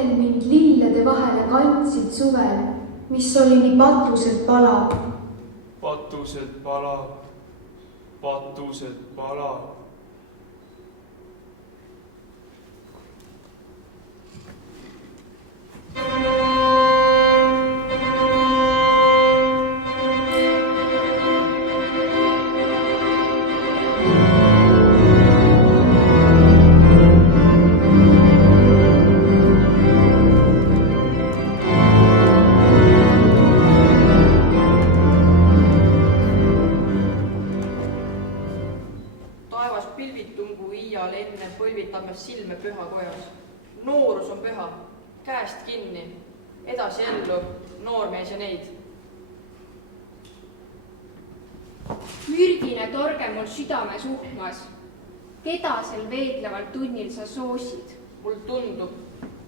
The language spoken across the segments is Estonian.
katel mind lillede vahele kandsid suvel, mis oli nii patuselt palav. Patuselt palav, patuselt palav. Silme pühakojas. Noorus on püha, käest kinni, edasi ellu, noormees ja neid. Mürgine torge mul südames uhmas. Keda sel veedleval tunnil sa soosid? Mul tundub,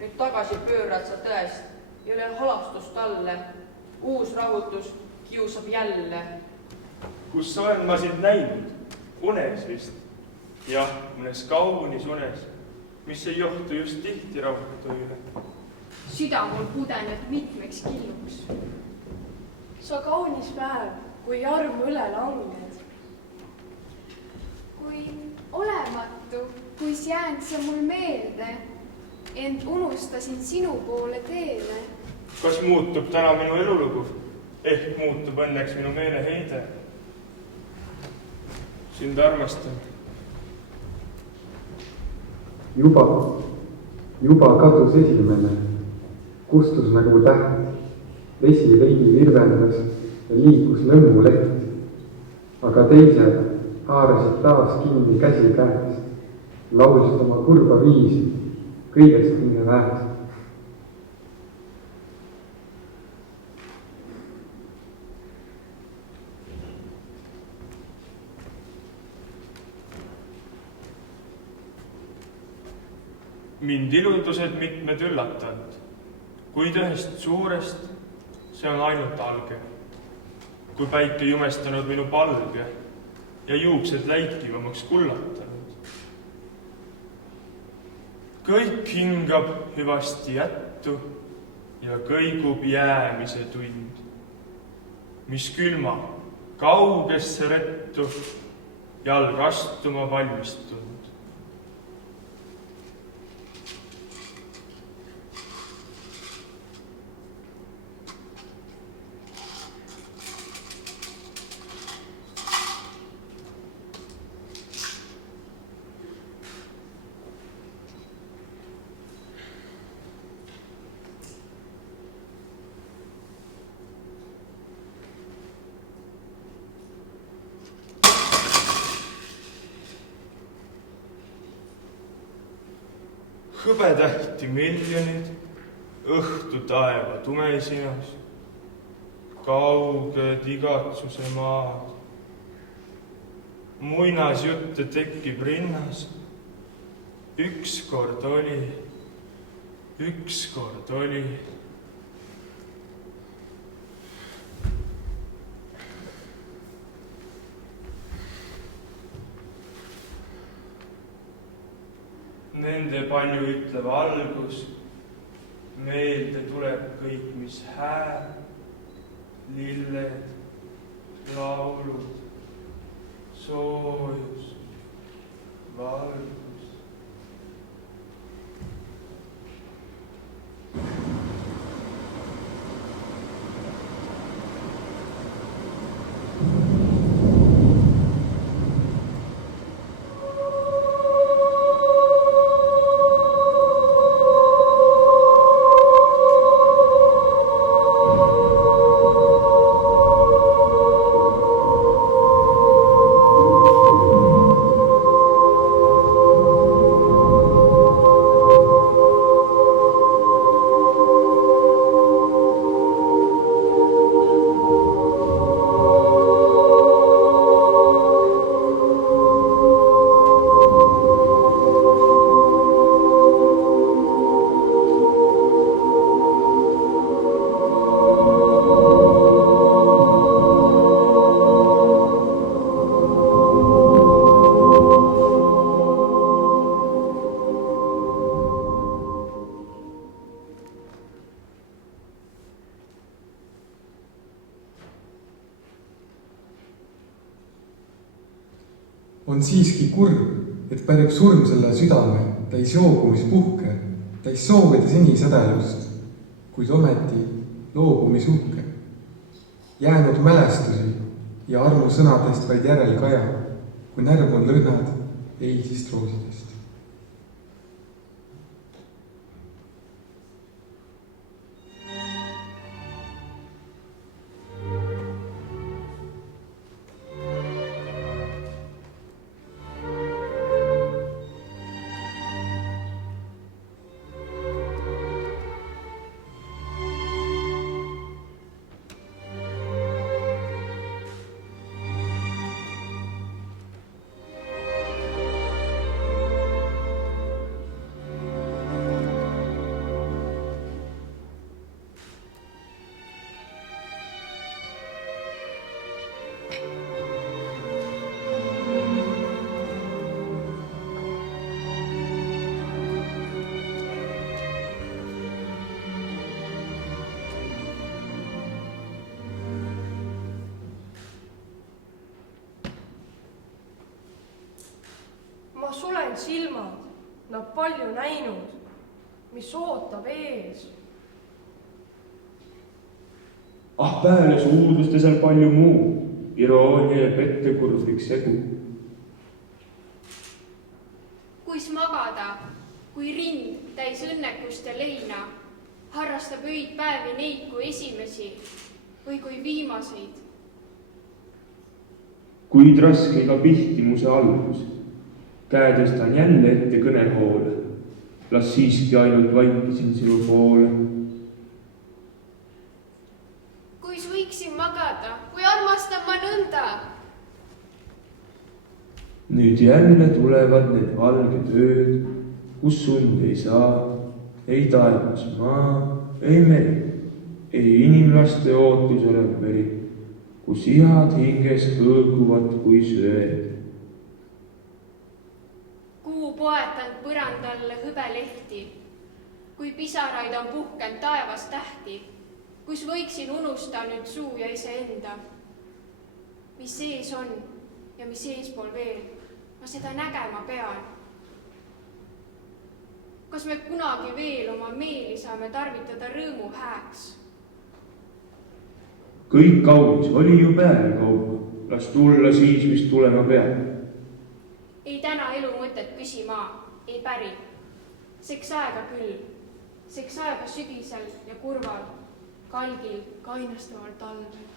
nüüd tagasi pöörad sa tõest, ei ole halastust talle. Uus rahutus kiusab jälle. Kus olen ma sind näinud? Unes vist. Jah, mõnes kaunis unes, mis ei johtu just tihti rahutu üle. Süda mul pudenud mitmeks killuks. Sa kaunis päev, kui armu üle langed. Kui olematu, kuis jäänud sa mul meelde, ent unustasin sinu poole teele. Kas muutub täna minu elulugu? Ehk muutub õnneks minu meeleheide. Sind armastan. Juba kadus esimene, kustus nagu täht, vesi veidi virvendas ja liikus lõmmuleht, aga teised haarasid taas kinni käsi käest, laulsid oma kurba viisi, kõigest minne väärst. Mind ilundused mitmed üllatanud, kuid ühest suurest, see on ainult alge. Kui päike jumestanud minu palge ja juuksed läikivamaks kullatanud. Kõik hingab hüvasti jättu ja kõigub jäämise tund, mis külma kaugesse rettu jalg astuma valmistunud. Hõbetähti miljonid, õhtu taeva tumesinas, kauged igatsuse maad. Muinas jutte tekib rinnas, ükskord oli. Nende palju ütleb algus, meelde tuleb kõik, mis hääl, lilled, laulud, soojus, valgus. on siiski kurb, et pärib surm selle südame täis joobumispuhke, täis soovide sinisädelust, kuid ometi loobumisuhke. Jäänud mälestusi ja armusõnadest vaid järelkaja, kui närv on lõhnad eilsist roosidest. Ma sulen silmad, nad palju näinud, mis ootab ees. Ah pääles uudluste seal palju muu, iroonia ja pettekurvlik segu. Kuis magada, kui rind täis õnnekust ja leina, harrastab öid päevi neid kui esimesi või kui viimaseid. Kuid raske iga pihtimuse algus, käe tõstan jälle ette kõnehoole, las siiski ainult vaikisin sinu poole. Kuis võiksin magada, kui armastan ma nõnda. Nüüd jälle tulevad need valged ööd, kus und ei saa, ei taevas maa, ei meri, ei inimlaste ootus ole veri, kus ihad hinges hõõguvad kui söed. Poetanud põrandalle hõbelehti, kui pisaraid on puhkend taevas tähti, kus võiksin unustada nüüd suu ja iseenda. Mis sees on ja mis eespool veel, ma seda nägema pean. Kas me kunagi veel oma meeli saame tarvitada rõõmu hääks? Kõik kaunis oli ju peale kaupa, las tulla siis, mis tulema peab. Ei täna elu mõtet küsima, ei päri. Seks aega küll, seks aega sügisel ja kurval, kalgil kainastaval talvel.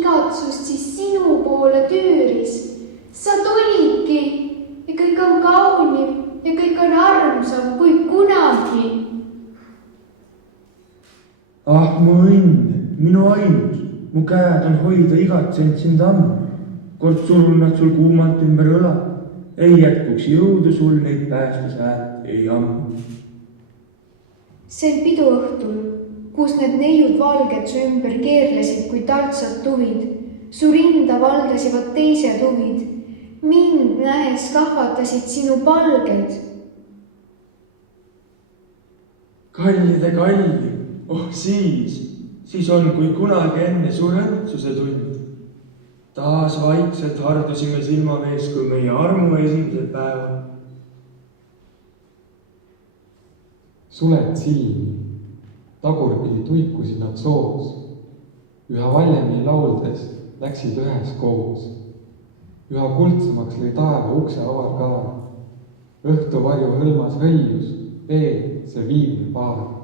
Igatsust siis sinu poole tüüris. Sa tulidki ja kõik on kaunim ja kõik on armsam kui kunagi. Ah, mu õnn, minu ainus, mu käed on hoida igatsenud sind ammu. Kord surun nad sul kuumalt ümber õla, ei jätkuks jõudu sul neid päästes häält ei ammu. Sel piduõhtul, kus need neiud valged su ümber keerlesid kui tartsad tuvid, su rinda valdasivad teised huvid, mind nähes kahvatasid sinu palged. Kallide kallim, oh siis on kui kunagi enne su rõõmsuse tund. Taas vaikselt hardusime silmavees, kui meie armu esimesel päeval. Suled silmi, tagurpidi tuikusid nad soos. Üha valjemini lauldes läksid ühes koos. Üha kuldsemaks lõi taeva ukse avar kaar. Õhtu varju hõlmas rõius veel see viimne paar.